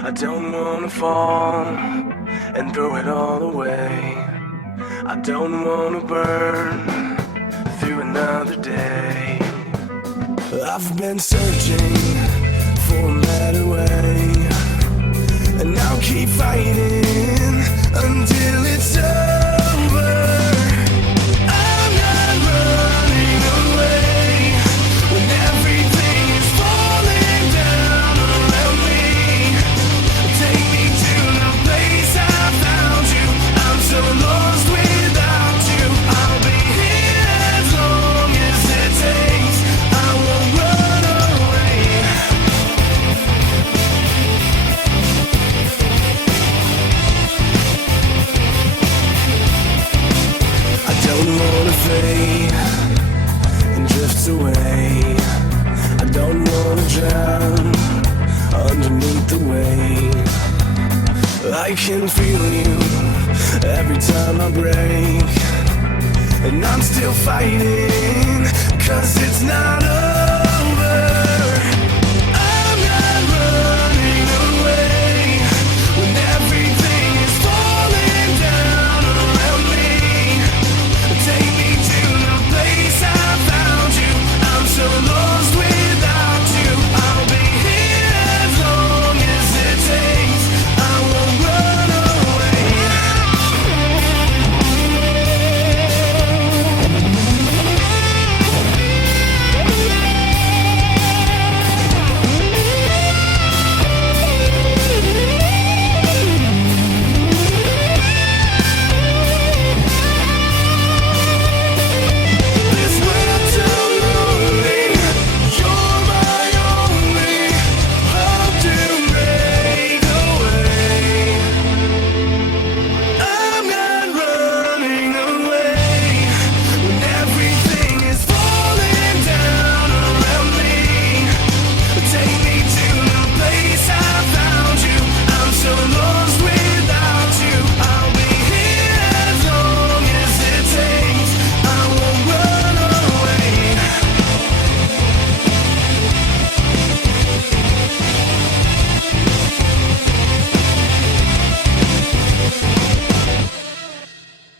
I don't wanna fall and throw it all away. I don't wanna burn through another day. I've been searching for a better way, and I'll keep fighting until it's over. I'm not running away when everything is falling down around me. Take me to the place I found you. I'm so lost without you. I'll be here as long as it takes. I won't run away. I don't wanna fade and drift away. I don't wanna drown underneath the wave. I can feel you every time I break, and I'm still fighting, 'cause it's not over.